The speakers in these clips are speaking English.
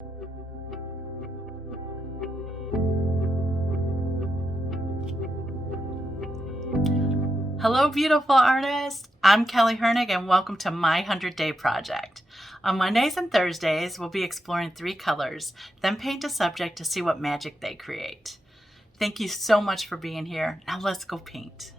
Hello, beautiful artists. I'm Kelly Hernig, and welcome to my 100-Day Project. On Mondays and Thursdays, we'll be exploring 3 colors, then paint a subject to see what magic they create. Thank you so much for being here. Now let's go paint.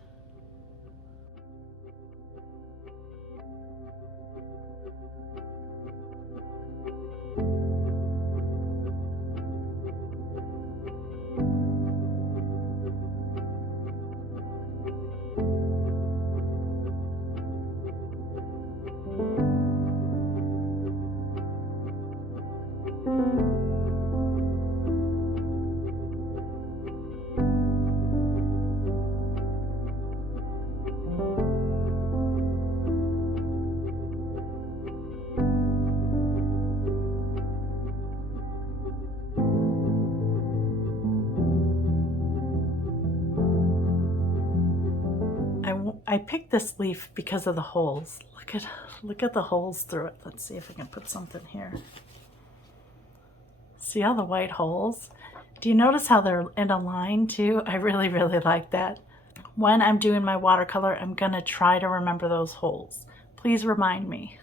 I picked this leaf because of the holes. Look at the holes through it. Let's see if I can put something here. See all the white holes? Do you notice how they're in a line too? I really like that. When I'm doing my watercolor, I'm gonna try to remember those holes. Please remind me.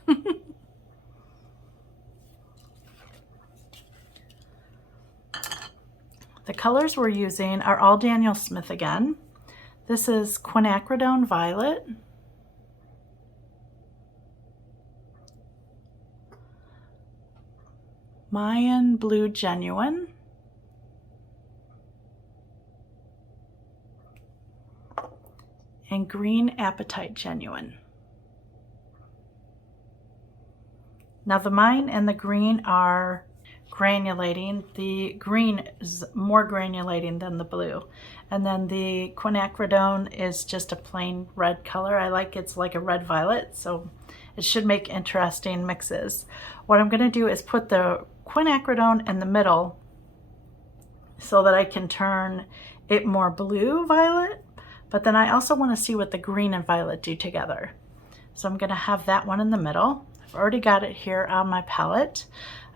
The colors we're using are all Daniel Smith again. This is quinacridone violet, Mayan blue genuine, and green apatite genuine. Now the Mayan and the green are granulating. The green is more granulating than the blue. And then the quinacridone is just a plain red color. It's like a red violet, so it should make interesting mixes. What I'm gonna do is put the quinacridone in the middle so that I can turn it more blue violet, but then I also wanna see what the green and violet do together. So I'm gonna have that one in the middle. I've already got it here on my palette.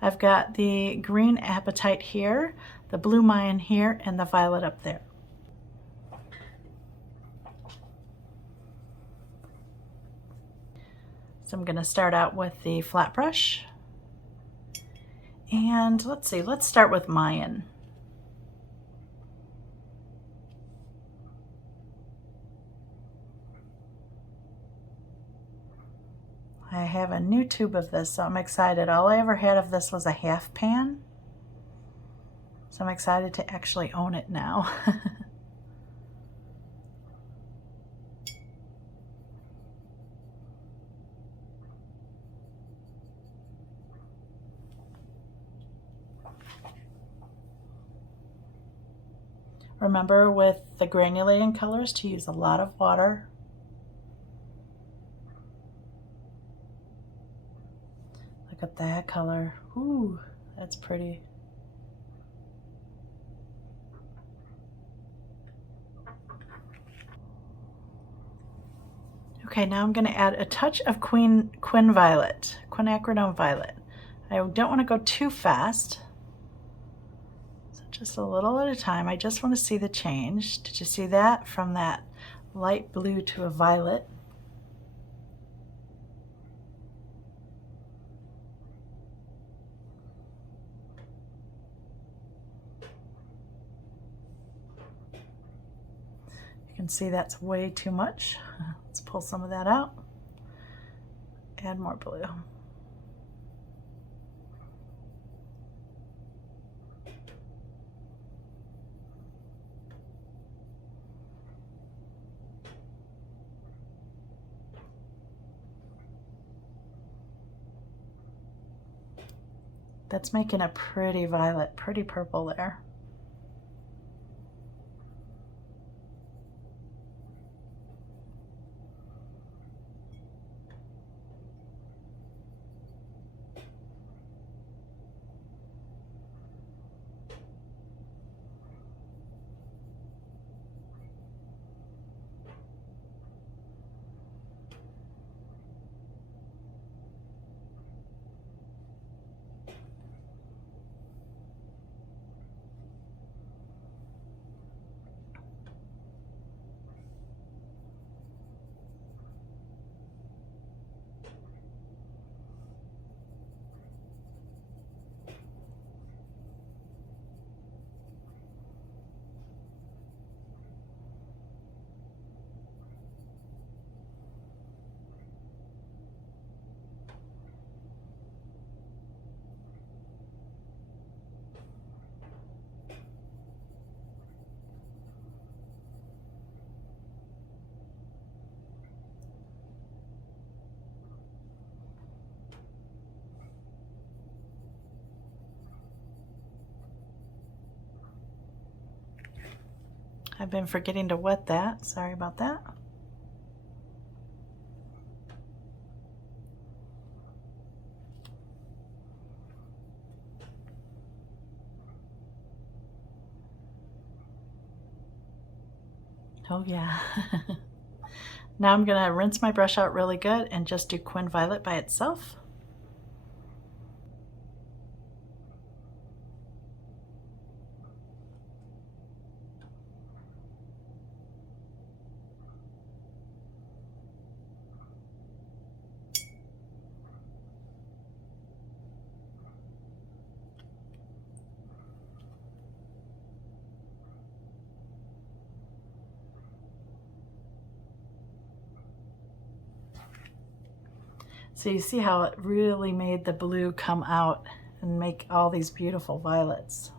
I've got the green apatite here, the blue Mayan here, and the violet up there. So I'm gonna start out with the flat brush. And let's start with Mayan. I have a new tube of this, so I'm excited. All I ever had of this was a half pan. So I'm excited to actually own it now. Remember with the granulating colors to use a lot of water. Look at that color. Ooh, that's pretty. Okay, now I'm gonna add a touch of quinacridone violet. I don't wanna go too fast. So just a little at a time. I just wanna see the change. Did you see that? From that light blue to a violet. You can see that's way too much. Let's pull some of that out. Add more blue. That's making a pretty violet, pretty purple there. I've been forgetting to wet that. Sorry about that. Oh yeah. Now I'm gonna rinse my brush out really good and just do Quin Violet by itself. So you see how it really made the blue come out and make all these beautiful violets.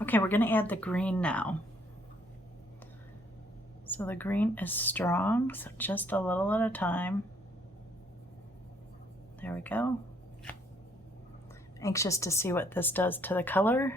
Okay, we're going to add the green now. So the green is strong, so just a little at a time. There we go. Anxious to see what this does to the color.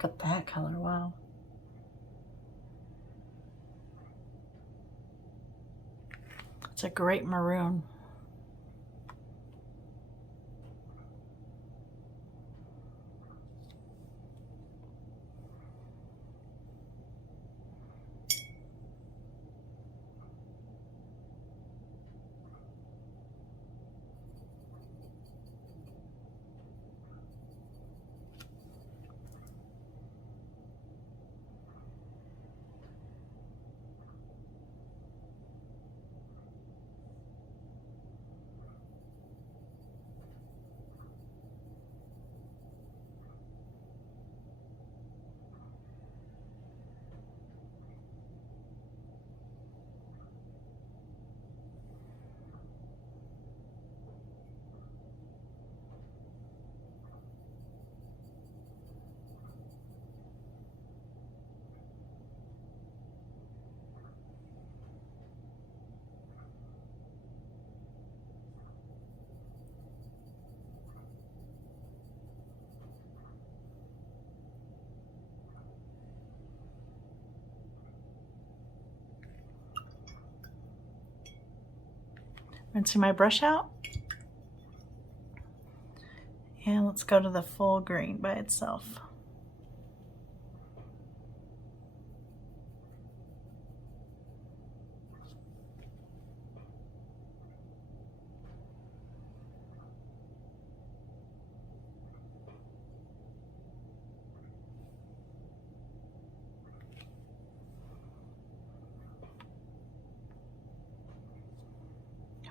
Look at that color, wow. It's a great maroon. Rinsing my brush out. And let's go to the full green by itself.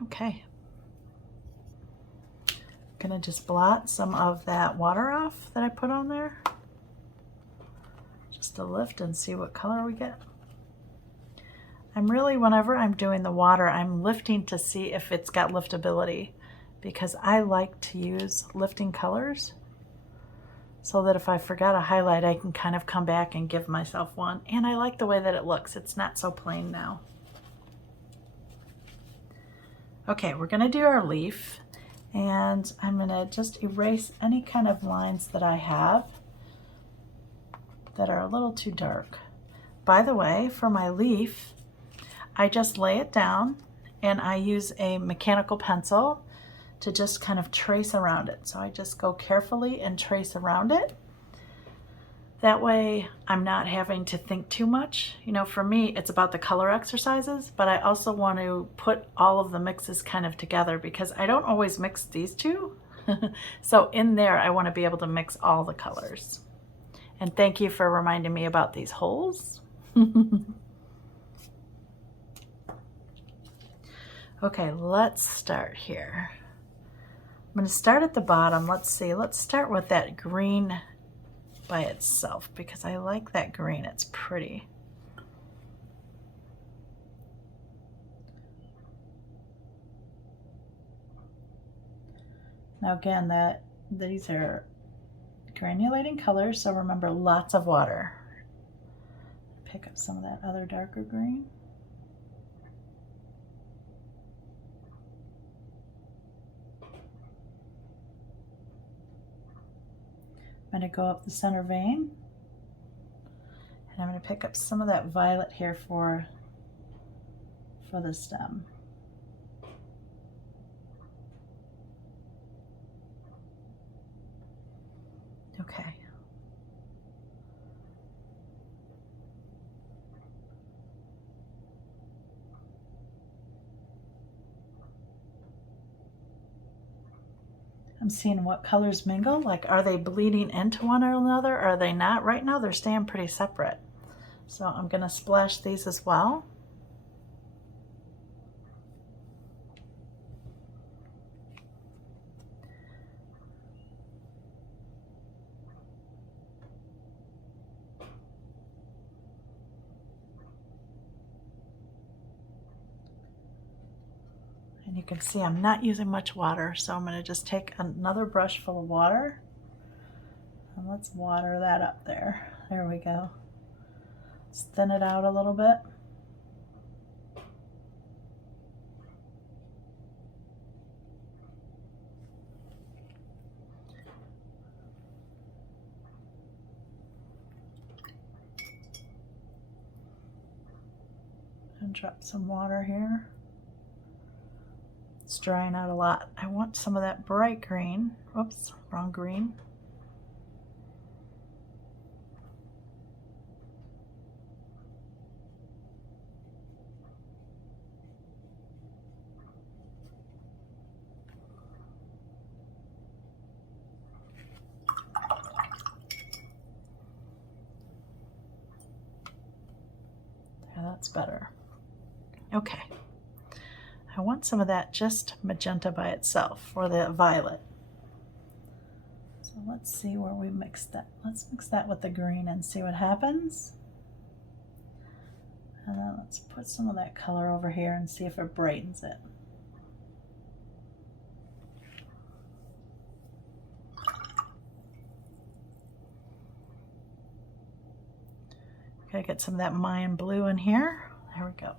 Okay. I'm gonna just blot some of that water off that I put on there. Just to lift and see what color we get. I'm really, whenever I'm doing the water, I'm lifting to see if it's got liftability, because I like to use lifting colors so that if I forgot a highlight, I can kind of come back and give myself one. And I like the way that it looks. It's not so plain now. Okay, we're gonna do our leaf, and I'm gonna just erase any kind of lines that I have that are a little too dark. By the way, for my leaf, I just lay it down and I use a mechanical pencil to just kind of trace around it. So I just go carefully and trace around it. That way I'm not having to think too much. You know, for me, it's about the color exercises, but I also want to put all of the mixes kind of together because I don't always mix these two. So in there, I want to be able to mix all the colors. And thank you for reminding me about these holes. Okay, let's start here. I'm going to start at the bottom. Let's see. Let's start with that green by itself because I like that green. It's pretty. Now again, these are granulating colors, so remember lots of water. Pick up some of that other darker green. I'm going to go up the center vein, and I'm going to pick up some of that violet here for the stem. Okay. I'm seeing what colors mingle. Like, are they bleeding into one another? Or are they not? Right now, they're staying pretty separate. So I'm going to splash these as well. And you can see I'm not using much water, so I'm going to just take another brush full of water and let's water that up there. There we go. Let's thin it out a little bit. And drop some water here. It's drying out a lot. I want some of that bright green. Oops, wrong green. Yeah, that's better. Okay. I want some of that just magenta by itself, or the violet. So let's see where we mix that. Let's mix that with the green and see what happens. And then let's put some of that color over here and see if it brightens it. Gotta get some of that Mayan blue in here. There we go.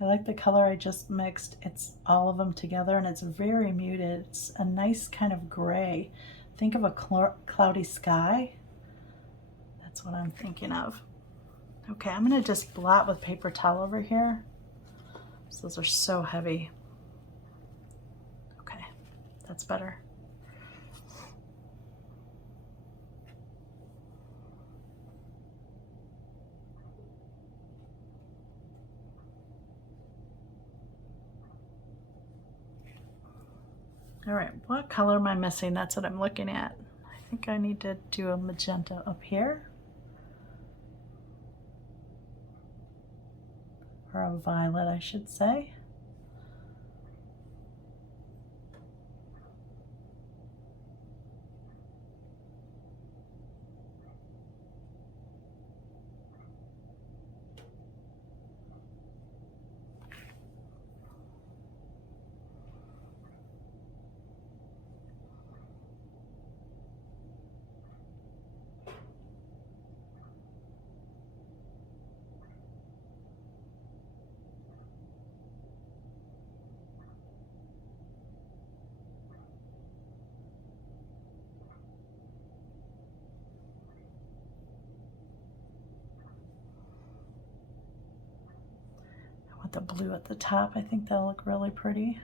I like the color I just mixed. It's all of them together and it's very muted. It's a nice kind of gray. Think of a cloudy sky. That's what I'm thinking of. Okay, I'm gonna just blot with paper towel over here. So those are so heavy. Okay, that's better. All right, what color am I missing? That's what I'm looking at. I think I need to do a magenta up here. Or a violet, I should say. with the blue at the top. I think that'll look really pretty.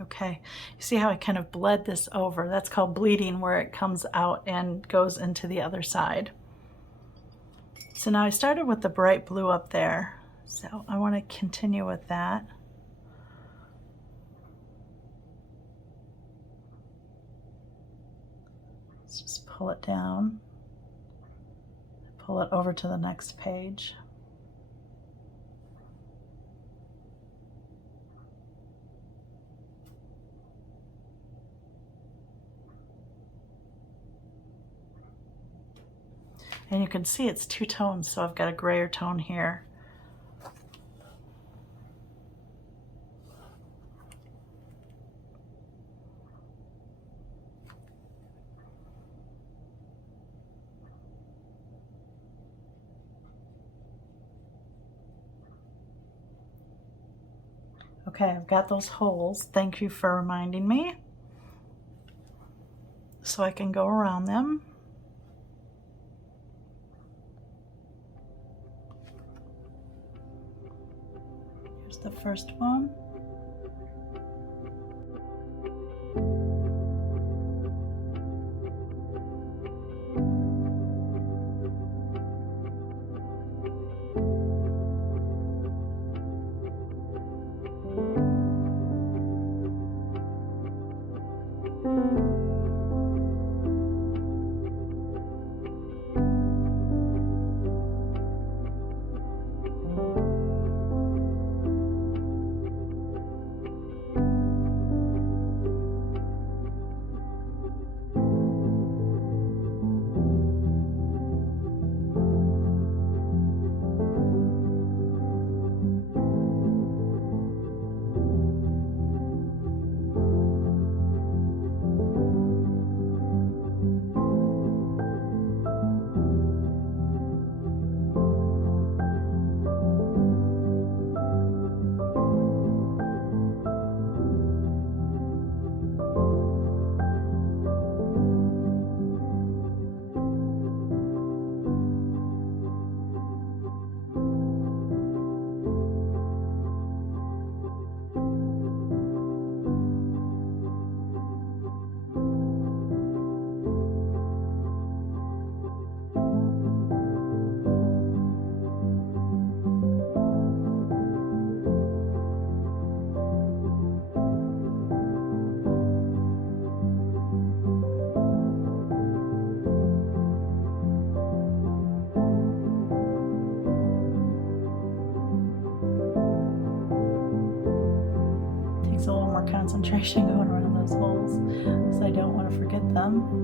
Okay, you see how I kind of bled this over? That's called bleeding, where it comes out and goes into the other side. So now I started with the bright blue up there, so I want to continue with that. Let's just pull it down, pull it over to the next page. And you can see it's two tones, so I've got a grayer tone here. Okay, I've got those holes. Thank you for reminding me. So I can go around them. Here's the first one. Takes a little more concentration going around those holes, because I don't want to forget them.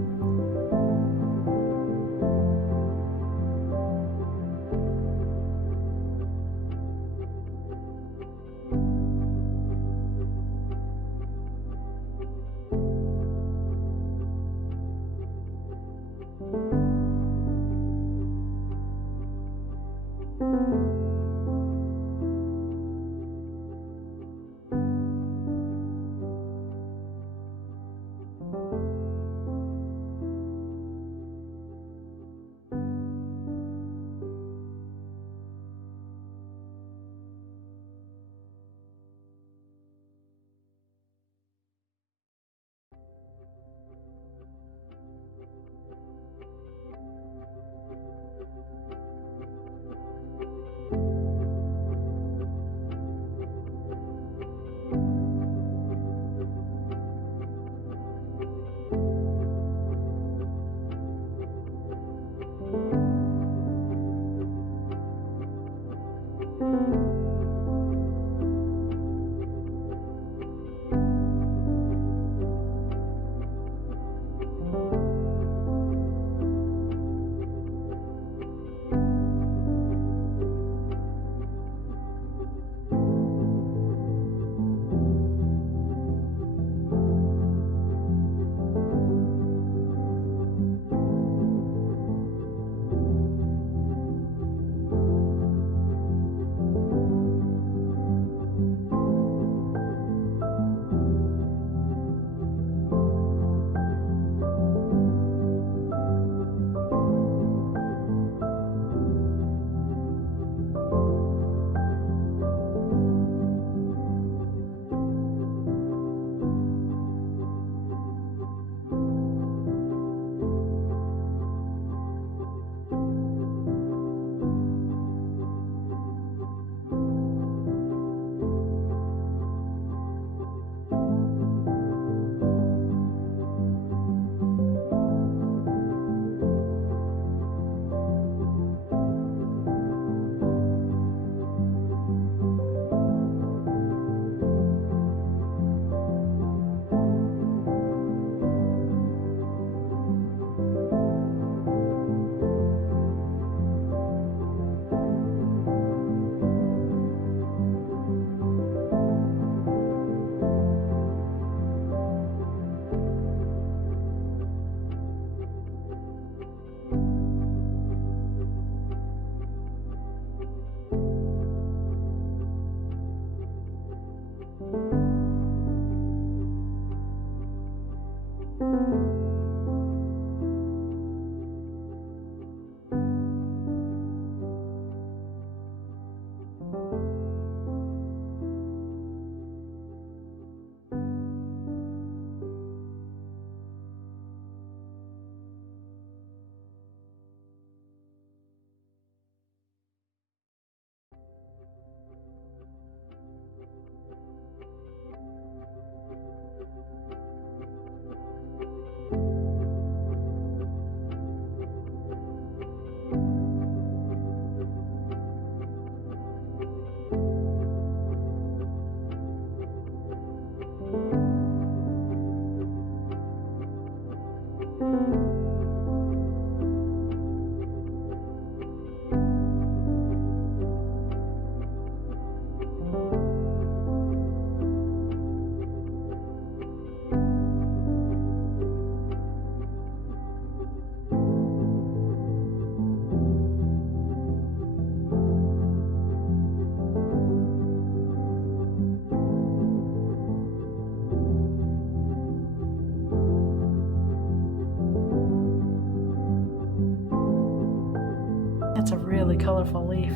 It's a really colorful leaf.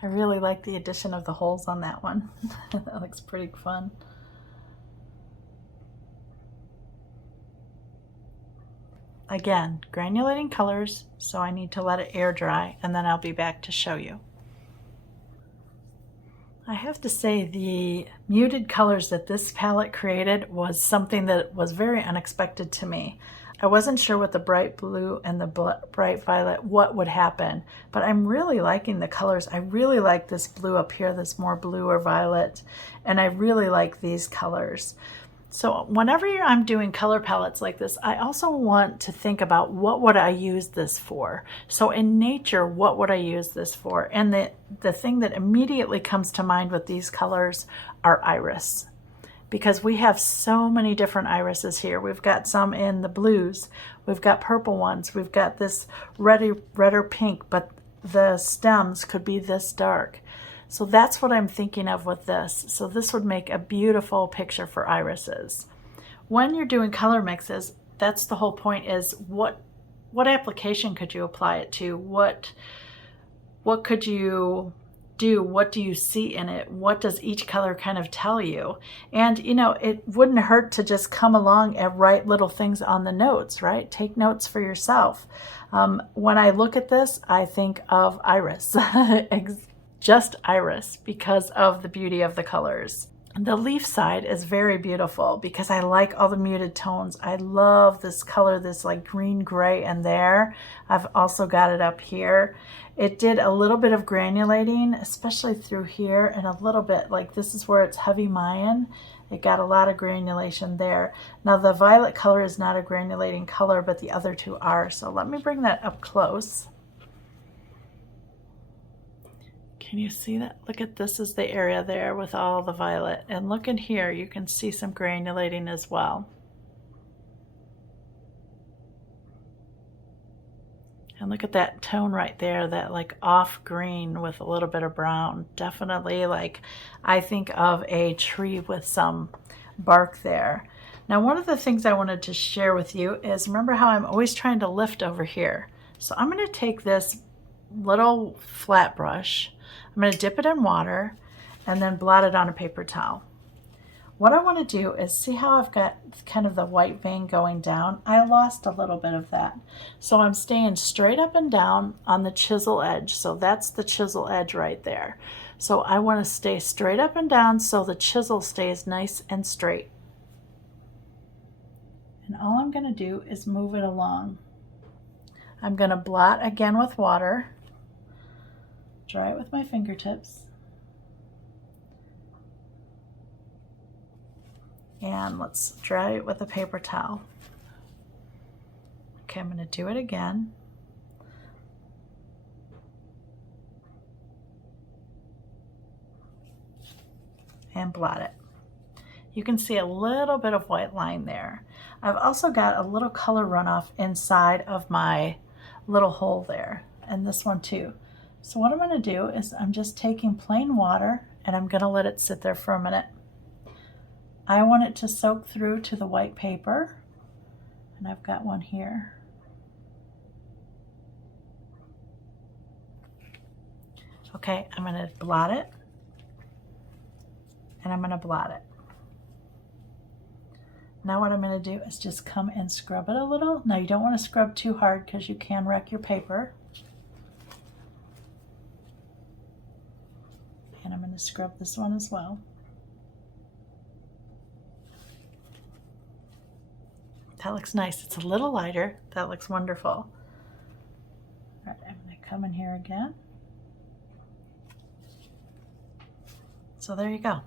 I really like the addition of the holes on that one. That looks pretty fun. Again, granulating colors, so I need to let it air dry and then I'll be back to show you. I have to say the muted colors that this palette created was something that was very unexpected to me. I wasn't sure with the bright blue and the bright violet what would happen, but I'm really liking the colors. I really like this blue up here, this more blue or violet, and I really like these colors. So whenever I'm doing color palettes like this, I also want to think about what would I use this for. So in nature, what would I use this for? And the thing that immediately comes to mind with these colors are iris. Because we have so many different irises here. We've got some in the blues, we've got purple ones, we've got this redder pink, but the stems could be this dark. So that's what I'm thinking of with this. So this would make a beautiful picture for irises. When you're doing color mixes, that's the whole point, is what application could you apply it to? What could you do? What do you see in it? What does each color kind of tell you? And you know, it wouldn't hurt to just come along and write little things on the notes, right? Take notes for yourself. When I look at this, I think of iris. Just iris, because of the beauty of the colors. The leaf side is very beautiful because I like all the muted tones. I love this color, this like green gray in there. I've also got it up here. It did a little bit of granulating, especially through here, and a little bit like this is where it's heavy Mayan. It got a lot of granulation there. Now the violet color is not a granulating color, but the other two are. So let me bring that up close. Can you see that? Look at this is the area there with all the violet. And look in here, you can see some granulating as well. And look at that tone right there, that like off green with a little bit of brown. Definitely like, I think of a tree with some bark there. Now one of the things I wanted to share with you is, remember how I'm always trying to lift over here. So I'm going to take this little flat brush, I'm going to dip it in water and then blot it on a paper towel. What I want to do is see how I've got kind of the white vein going down. I lost a little bit of that. So I'm staying straight up and down on the chisel edge. So that's the chisel edge right there. So I want to stay straight up and down so the chisel stays nice and straight. And all I'm going to do is move it along. I'm going to blot again with water. Dry it with my fingertips. And let's dry it with a paper towel. Okay, I'm going to do it again. And blot it. You can see a little bit of white line there. I've also got a little color runoff inside of my little hole there, and this one too. So what I'm going to do is I'm just taking plain water and I'm gonna let it sit there for a minute. I want it to soak through to the white paper, and I've got one here. Okay, I'm gonna blot it, and I'm gonna blot it. Now what I'm gonna do is just come and scrub it a little. Now you don't wanna scrub too hard because you can wreck your paper. And I'm gonna scrub this one as well. That looks nice. It's a little lighter. That looks wonderful. All right, I'm gonna come in here again. So there you go.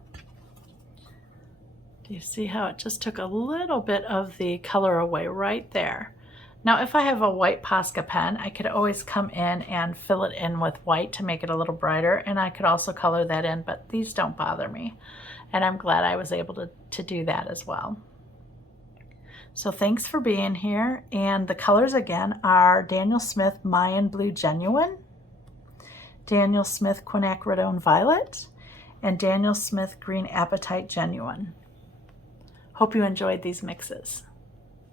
Do you see how it just took a little bit of the color away right there? Now, if I have a white Posca pen, I could always come in and fill it in with white to make it a little brighter, and I could also color that in, but these don't bother me. And I'm glad I was able to do that as well. So thanks for being here. And the colors again are Daniel Smith Mayan Blue Genuine, Daniel Smith Quinacridone Violet, and Daniel Smith Green Apatite Genuine. Hope you enjoyed these mixes.